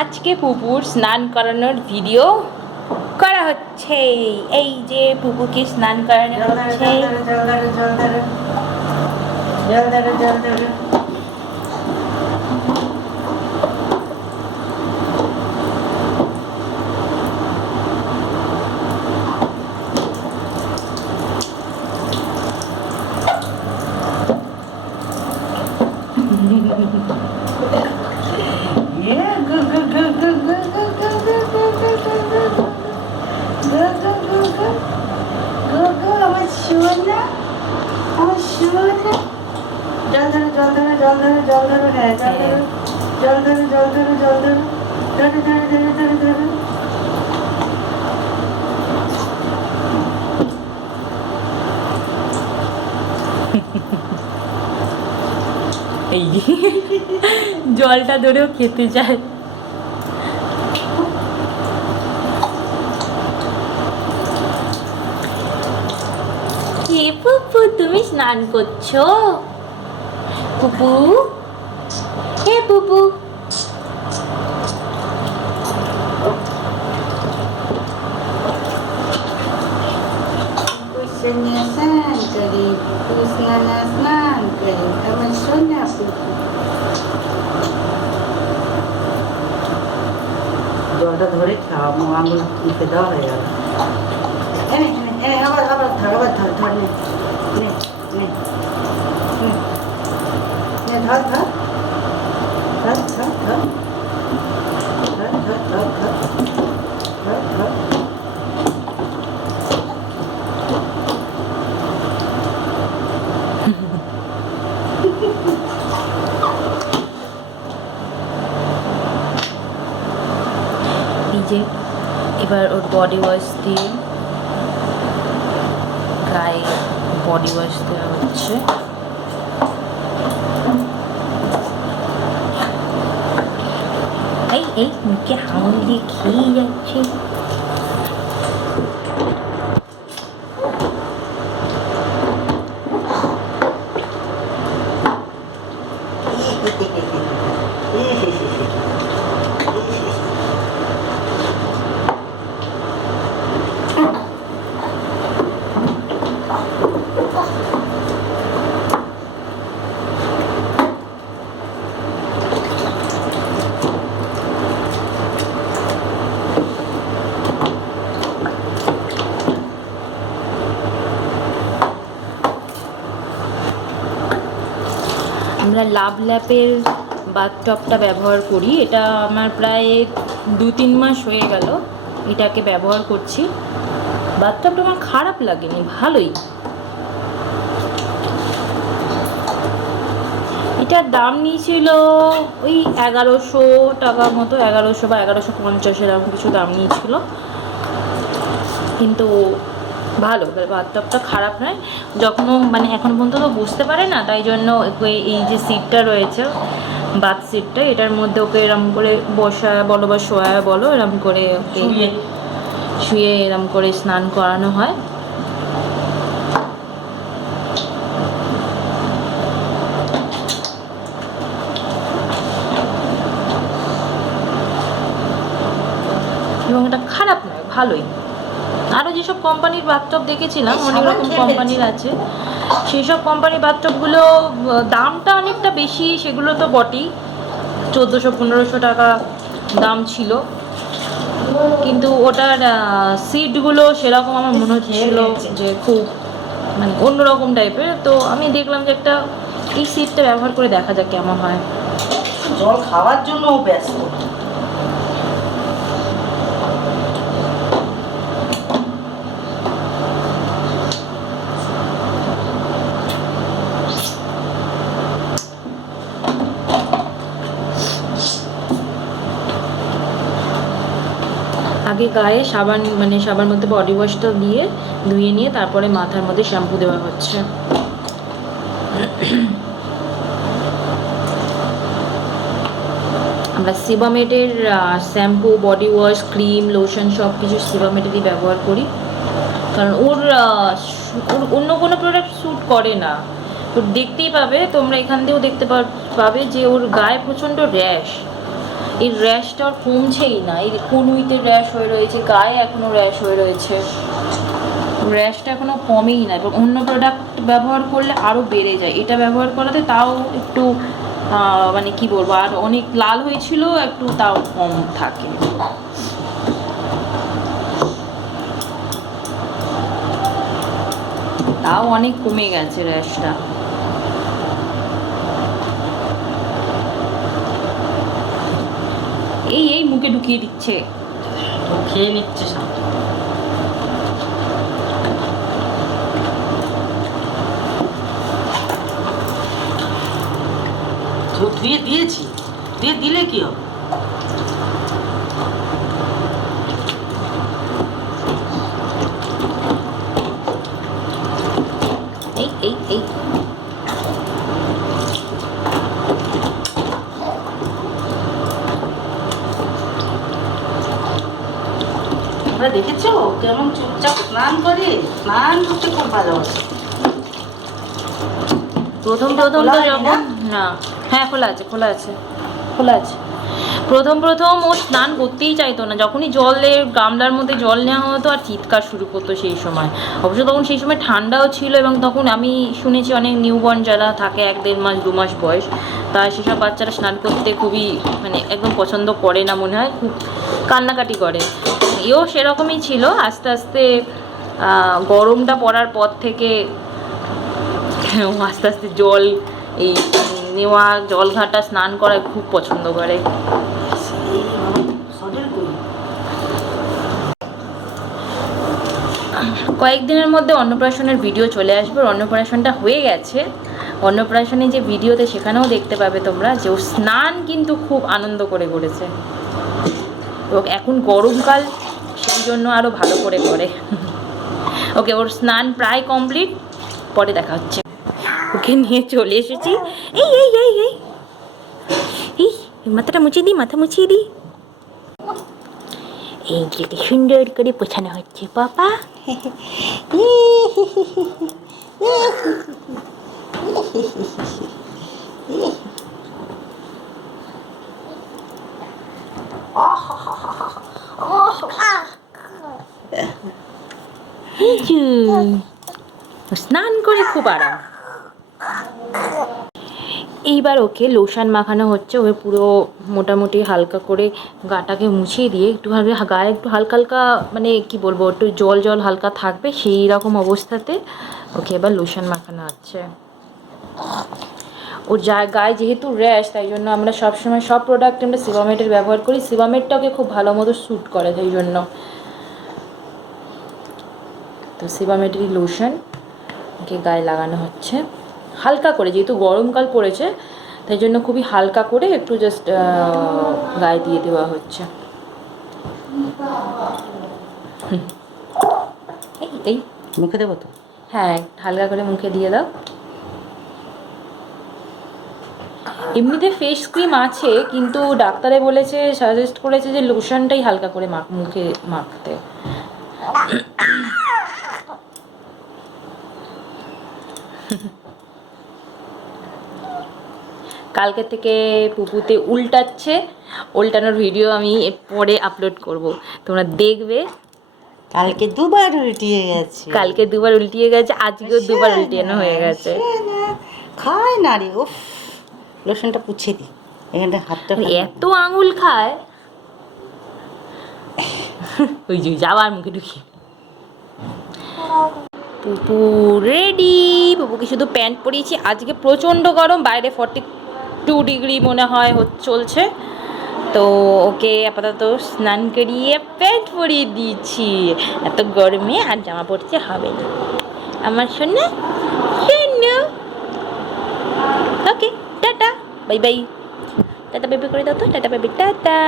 আজকে পুকুর স্নান করানোর ভিডিও করা হচ্ছে। এই যে পুকুরকে স্নান করানো হচ্ছে। জল ধরো, জল হ্যাঁ, জল ধরো। জল ধরো, জল ধরো, জল ধরো। ধরো, ধরো, ধরো, ধরো, ধরো। এই জলটা ধরেও খেতে যায় কে পুপু তুমি স্নান করছ Pupu Nerede bu bu? Sanasan garip, usnanasan garip, ama şuna bu. Dörde doğru kağım, o ya. Evet, evet, evet, haber, haber, tar, haber, tar, ne, ne, ne, ne, tar. Body wash দিয়ে গায়ে body wash দেওয়া হচ্ছে। এই এই, মুখে হাঙুল দিয়ে খেয়ে যাচ্ছে আমরা লাভ ল্যাপের বাথটপটা ব্যবহার করি। এটা আমার প্রায় দু তিন মাস হয়ে গেল এটাকে ব্যবহার করছি। বাথটপটা আমার খারাপ লাগেনি, ভালোই। এটার দাম নিয়েছিল ওই এগারোশো টাকা মতো, এগারোশো বা এগারোশো পঞ্চাশ এরকম কিছু দাম নিয়েছিল। কিন্তু ভালো বাথটবটা খারাপ নয়। যখনও মানে এখন পর্যন্ত তো বুঝতে পারে না তাই জন্য এই যে সিটটা রয়েছে বাথ সিটটা এটার মধ্যে ওকে এরম করে বসা বলো বা শোয়া বলো এরম করে ওকে শুয়ে। শুয়ে এরম করে স্নান করানো হয়। এবং এটা খারাপ নয় ভালোই। আরও যেসব কোম্পানির বাথটব দেখেছিলাম অনেক রকম কোম্পানির আছে। সেই সব কোম্পানির বাথটবগুলো দামটা অনেকটা বেশি সেগুলো তো বটেই। চোদ্দোশো পনেরোশো টাকা দাম ছিল। কিন্তু ওটার সিটগুলো সেরকম আমার মনে হচ্ছিল যে খুব মানে অন্যরকম টাইপের তো আমি দেখলাম যে একটা এই সিটটা ব্যবহার করে দেখা যাক কেমন হয়। জল খাওয়ার জন্য ব্যস্ত। আগে গায়ে সাবান মানে সাবান মধ্যে বডি ওয়াশটা দিয়ে ধুয়ে নিয়ে তারপরে মাথার মধ্যে শ্যাম্পু দেওয়া হচ্ছে। আমরা সিবামেটের shampoo body wash cream lotion সব কিছু সিবামেটেরই ব্যবহার করি। কারণ ওর ওর অন্য কোনো প্রোডাক্ট স্যুট করে না। ওর দেখতেই পাবে, তোমরা এখান দিয়েও দেখতে পাবে যে ওর গায়ে প্রচণ্ড র্যাশ এই র্যাশটা আর কমছেই না। এই কনুইতে র্যাশ হয়ে রয়েছে, গায়ে এখনও র্যাশ হয়ে রয়েছে। র্যাশটা এখনও কমেই না এবং অন্য প্রোডাক্ট ব্যবহার করলে আরও বেড়ে যায়। এটা ব্যবহার করাতে তাও একটু মানে কি বলব, আর অনেক লাল হয়েছিল, একটু তাও কম থাকে। তাও অনেক কমে গেছে র্যাশটা এই এই মুখে ঢুকিয়ে দিচ্ছে। খেয়ে নিচ্ছে সব। ধুয়ে দিয়েছি। দিয়ে দিলে কি হবে এই এই এই তোমরা দেখেছ? কেমন চুপচাপ স্নান করে? স্নান করতে খুব ভালোবাসে প্রথম প্রথম তো যখন না? না। হ্যাঁ খোলা আছে খোলা আছে। খোলা আছে। প্রথম প্রথম ও স্নান করতেই চাইতো না। যখনই জলের গামলার মধ্যে জল নেওয়া হতো আর চিৎকার শুরু করতো সেই সময়। অবশ্য তখন সেই সময় ঠান্ডাও ছিল এবং তখন আমি শুনেছি অনেক নিউবর্ন যারা থাকে এক দেড় মাস, দু মাস বয়স তা সেসব বাচ্চারা স্নান করতে খুবই মানে একদম পছন্দ করে না মনে হয়, খুব কান্নাকাটি করে। এও সেরকমই ছিল। আস্তে আস্তে গরমটা পড়ার পর থেকে আস্তে আস্তে জল, এই নেওয়া, জল ঘাটা, স্নান করা খুব পছন্দ করে। কয়েকদিনের মধ্যে অন্নপ্রাশনের ভিডিও চলে আসবে অন্নপ্রাশনটা হয়ে গেছে। অন্নপ্রাশনে যে ভিডিওতে সেখানেও দেখতে পাবে তোমরা যে ও স্নান কিন্তু খুব আনন্দ করে করেছে। এবং এখন গরমকাল, সেই জন্য আরও ভালো করে করে। ওকে, ওর স্নান প্রায় কমপ্লিট পরে দেখা হচ্ছে। ওকে, নিয়ে চলে এসেছি। এই এই এই এই। এই মাথাটা মুছিয়ে দিই মাথা মুছিয়ে দিই এই যে সুন্দর করে পোছানো হচ্ছে পাপা স্নান করে খুব আরাম এইবার ওকে লোশন মাখানো হচ্ছে ওকে পুরো মোটামুটি হালকা করে গাটাকে মুছিয়ে দিয়ে একটু হালকা, গায়ে একটু হালকা হালকা মানে কি বলব, একটু জল জল হালকা থাকবে সেই রকম অবস্থাতে ওকে এবার লোশন মাখানো হচ্ছে। ওর যা, গায়ে যেহেতু র্যাশ তাই জন্য আমরা সবসময় সব প্রোডাক্ট আমরা সিবামেটের ব্যবহার করি। সিবামেটটা ওকে খুব ভালো মতো শ্যুট করে সেই জন্য। তো সিবামেটেরই লোশন ওকে গায়ে লাগানো হচ্ছে। হালকা করে যেহেতু গরমকাল পড়েছে তাই জন্য খুবই হালকা করে একটু জাস্ট গায়ে দিয়ে দেওয়া হচ্ছে। এই মুখে দেবো তো? হ্যাঁ হালকা করে মুখে দিয়ে দাও। এমনিতে ফেস ক্রিম আছে কিন্তু ডাক্তারে বলেছে সাজেস্ট করেছে যে লোশনটাই হালকা করে মাখ মুখে মাখতে। কালকে থেকে পুপুতে উল্টাচ্ছে। উল্টানোর ভিডিও আমি পরে আপলোড করব। তোমরা দেখবে। কালকে দুবার উল্টিয়ে গেছে। কালকে দুবার উল্টিয়ে গেছে আজকেও দুবার উল্টিয়ানো হয়ে গেছে। খায় না রে উফ। লোশনটা পুছে দি। এখানটা হাতটা এত আঙুল খায়। ওই যে যাওয়ার মুখে ঢুকি পুপু রেডি পুপুকে শুধু প্যান্ট পরিয়েছি। আজকে প্রচণ্ড গরম বাইরে ফর্টি টু ডিগ্রি মনে হয় চলছে। তো ওকে আপাতত স্নান করিয়ে প্যান্ট পরিয়ে দিয়েছি। এত গরমে আর জামা পরতে হবে না। আমার শোনো? Okay, tata, bye bye. Tata baby করে দাও তো। Tata baby tata.